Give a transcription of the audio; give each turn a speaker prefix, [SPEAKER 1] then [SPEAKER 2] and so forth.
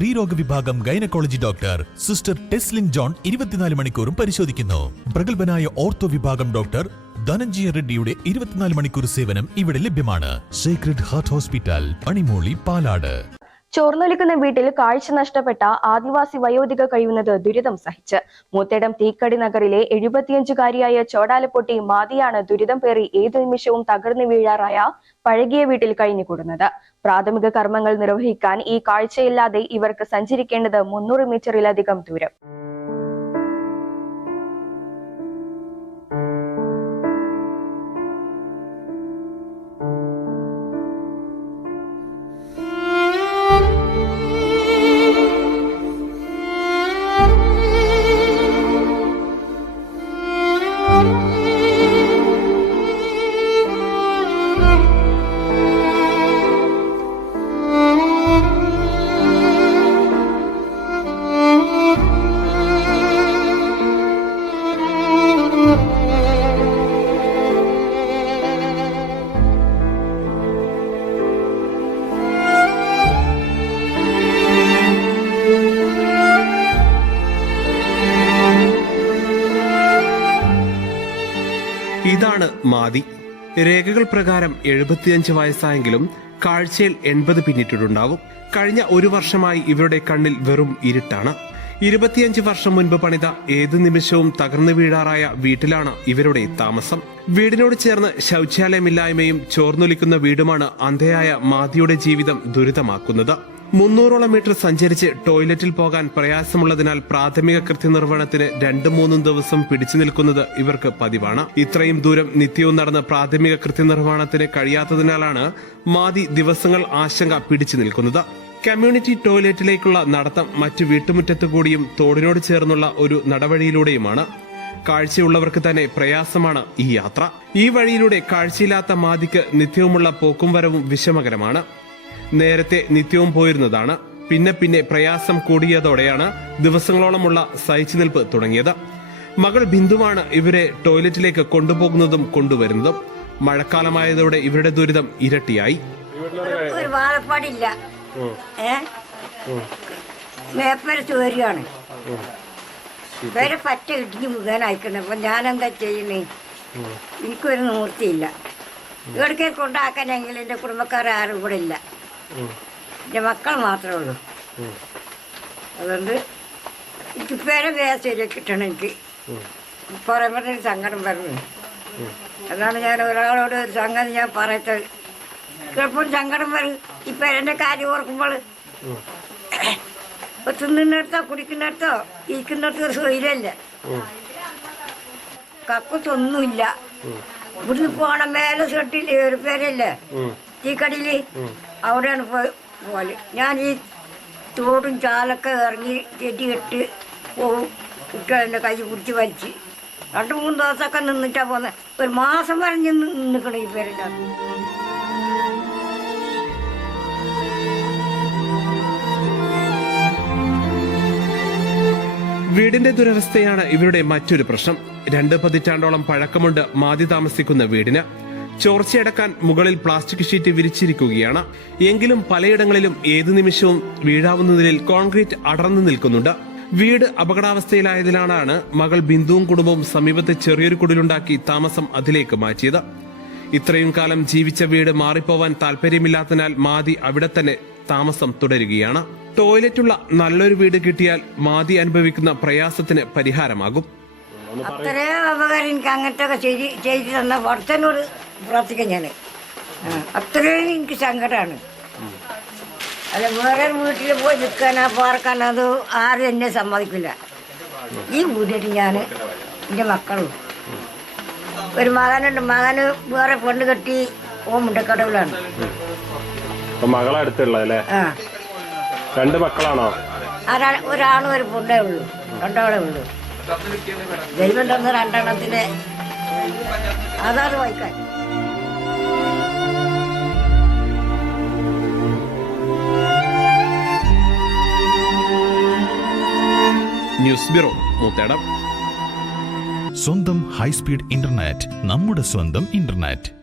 [SPEAKER 1] സ്ത്രീരോഗ വിഭാഗം gynaecology doctor sister Teslin John ഇരുപത്തിനാല് മണിക്കൂറും പരിശോധിക്കുന്നു. പ്രഗത്ഭനായ ഓർത്തോ വിഭാഗം ഡോക്ടർ ധനഞ്ജയ റെഡ്ഡിയുടെ ഇരുപത്തിനാല് മണിക്കൂർ സേവനം ഇവിടെ ലഭ്യമാണ്. Sacred heart hospital Panimooli Palad.
[SPEAKER 2] ചോർന്നൊലിക്കുന്ന വീട്ടിൽ കാഴ്ച നഷ്ടപ്പെട്ട ആദിവാസി വയോധിക കഴിയുന്നത് ദുരിതം സഹിച്ച്. മൂത്തേടം തീക്കടി നഗറിലെ എഴുപത്തിയഞ്ചുകാരിയായ ചോടാലപ്പൊട്ടി മാതിയാണ് ദുരിതം പേറി ഏതു നിമിഷവും തകർന്നു വീഴാറായ പഴകിയ വീട്ടിൽ കഴിഞ്ഞുകൂടുന്നത്. പ്രാഥമിക കർമ്മങ്ങൾ നിർവഹിക്കാൻ ഈ കാഴ്ചയില്ലാതെ ഇവർക്ക് സഞ്ചരിക്കേണ്ടത് മുന്നൂറ് മീറ്ററിലധികം ദൂരം.
[SPEAKER 3] ഇതാണ് മാതി രേഖകൾ പ്രകാരം എഴുപത്തിയഞ്ച് വയസ്സായെങ്കിലും കാഴ്ചയിൽ എൺപത് പിന്നിട്ടിട്ടുണ്ടാവും. കഴിഞ്ഞ ഒരു വർഷമായി ഇവരുടെ കണ്ണിൽ വെറും ഇരുട്ടാണ്. ഇരുപത്തിയഞ്ച് വർഷം മുൻപ് പണിത ഏതു നിമിഷവും തകർന്നു വീഴാറായ വീട്ടിലാണ് ഇവരുടെ താമസം. വീടിനോട് ചേർന്ന് ശൗചാലയമില്ലായ്മയും ചോർന്നൊലിക്കുന്ന വീടുമാണ് അന്ധയായ മാതിയുടെ ജീവിതം ദുരിതമാക്കുന്നത്. മുന്നൂറോളം മീറ്റർ സഞ്ചരിച്ച് ടോയ്ലറ്റിൽ പോകാൻ പ്രയാസമുള്ളതിനാൽ പ്രാഥമിക കൃത്യനിർവഹണത്തിന് രണ്ടും മൂന്നും ദിവസം പിടിച്ചു നിൽക്കുന്നത് ഇവർക്ക് പതിവാണ്. ഇത്രയും ദൂരം നിത്യവും നടന്ന പ്രാഥമിക കൃത്യനിർവഹണത്തിന് കഴിയാത്തതിനാലാണ് മാതി ദിവസങ്ങൾ ആശങ്ക പിടിച്ചു നിൽക്കുന്നത്. കമ്മ്യൂണിറ്റി ടോയ്ലറ്റിലേക്കുള്ള നടത്തം മറ്റു വീട്ടുമുറ്റത്തു കൂടിയും തോടിനോട് ചേർന്നുള്ള ഒരു നടവഴിയിലൂടെയുമാണ്. കാഴ്ചയുള്ളവർക്ക് തന്നെ പ്രയാസമാണ് ഈ യാത്ര. ഈ വഴിയിലൂടെ കാഴ്ചയില്ലാത്ത മാതിക്ക് നിത്യവുമുള്ള പോക്കും വരവും വിഷമകരമാണ്. നേരത്തെ നിത്യവും പോയിരുന്നതാണ്. പിന്നെ പിന്നെ പ്രയാസം കൂടിയതോടെയാണ് ദിവസങ്ങളോളമുള്ള സഹിച്ചു നിൽപ്പ് തുടങ്ങിയത്. മകൾ ബിന്ദുവാണ് ഇവരെ ടോയ്ലറ്റിലേക്ക് കൊണ്ടുപോകുന്നതും കൊണ്ടുവരുന്നതും. മഴക്കാലമായതോടെ ഇവരുടെ ദുരിതം ഇരട്ടിയായി.
[SPEAKER 4] ഒരു പറ്റ ഇടിഞ്ഞ് മുഖേന അയക്കുന്നത് അപ്പൊ ഞാൻ എന്താ ചെയ്യുന്നേ? എനിക്കൊരു നിവൃത്തിയില്ല. ഇവിടേക്ക് കൊണ്ടാക്കാനെങ്കിൽ എന്റെ കുടുംബക്കാർ ആരും ഇവിടെ ഇല്ല. എന്റെ മക്കൾ മാത്രമേ ഉള്ളൂ. അതുകൊണ്ട് എനിക്ക് പേരെ വേറെ ശരിയാക്കി കിട്ടണം എനിക്ക്. പറയുമ്പോൾ ഒരു സങ്കടം പറഞ്ഞു അതാണ് ഞാൻ ഒരാളോട് ഒരു സംഗതി ഞാൻ പറയത്തത്. ചിലപ്പോൾ സങ്കടം വരും. ഇപ്പൊ എന്റെ കാര്യം ഓർക്കുമ്പോൾ ഇപ്പൊ തിന്നുന്നിടത്തോ കുടിക്കുന്നിടത്തോ ഇരിക്കുന്നിടത്തോ ഒരു സുഖമില്ല കക്കത്തൊന്നുമില്ല ഇവിടുന്ന് പോണ മേലെ ഷട്ടിൽ ഒരു പേരല്ലേ? തീക്കടിയിൽ അവിടെയാണ് പോയി പോലെ ഞാൻ ഈ തോടും ചാലൊക്കെ ഇറങ്ങി ചെടി കെട്ട് പോവും. കുട്ടികളെന്റെ കൈ പിടിച്ച് വലിച്ച്. രണ്ട് മൂന്ന് ദിവസമൊക്കെ നിന്നിട്ടാ പോന്നെ. ഒരു മാസം വരെ നിന്ന് നിൽക്കണം ഈ പേരുടെ
[SPEAKER 3] വീടിന്റെ ദുരവസ്ഥയാണ് ഇവരുടെ മറ്റൊരു പ്രശ്നം. രണ്ട് പതിറ്റാണ്ടോളം പഴക്കമുണ്ട് മാതി താമസിക്കുന്ന വീടിന്. ചോർച്ചയടക്കാൻ മുകളിൽ പ്ലാസ്റ്റിക് ഷീറ്റ് വിരിച്ചിരിക്കുകയാണ്. എങ്കിലും പലയിടങ്ങളിലും ഏതു നിമിഷവും വീഴാവുന്ന കോൺക്രീറ്റ് അടർന്നു നിൽക്കുന്നുണ്ട്. വീട് അപകടാവസ്ഥയിലായതിനാലാണ് മകൾ ബിന്ദുവും കുടുംബവും സമീപത്തെ ചെറിയൊരു കുടിലുണ്ടാക്കി താമസം അതിലേക്ക് മാറ്റിയത്. ഇത്രയും കാലം ജീവിച്ച വീട് മാറിപ്പോവാൻ താല്പര്യമില്ലാത്തതിനാൽ മാതി അവിടെ തന്നെ താമസം തുടരുകയാണ്. ടോയ്ലറ്റുള്ള നല്ലൊരു വീട് കിട്ടിയാൽ മാതി അനുഭവിക്കുന്ന പ്രയാസത്തിന് പരിഹാരമാകും.
[SPEAKER 4] അത്രയും ഉപകാരം എനിക്ക് അങ്ങനത്തെ ചെയ്ത് ചെയ്തു തന്ന ഭർത്തനോട് പ്രാർത്ഥിക്കാം ഞാൻ അത്രയും എനിക്ക് സങ്കടമാണ് അല്ല വേറെ വീട്ടിൽ പോയി നിൽക്കാനാ പാർക്കാനോ അത് ആരും എന്നെ സമ്മതിക്കില്ല. ഈ വീട്ടിൽ ഞാൻ എന്റെ മക്കളും. ഒരു മകനുണ്ട് മകന് വേറെ പെണ്ണ് കെട്ടി ഓ മുണ്ടക്കടവിലാണ്.
[SPEAKER 5] രണ്ട് മക്കളാണോ?
[SPEAKER 4] ഒരാണും ഒരു പൊണ്ണേ ഉള്ളൂ രണ്ടാളേ ഉള്ളൂ. ദൈവം തന്ന രണ്ടെണ്ണത്തിന് അതാണ് വായിക്കാൻ
[SPEAKER 3] ന്യൂസ് ബ്യൂറോ മൂത്തേടം.
[SPEAKER 1] സ്വന്തം ഹൈസ്പീഡ് ഇന്റർനെറ്റ് നമ്മുടെ സ്വന്തം ഇന്റർനെറ്റ്.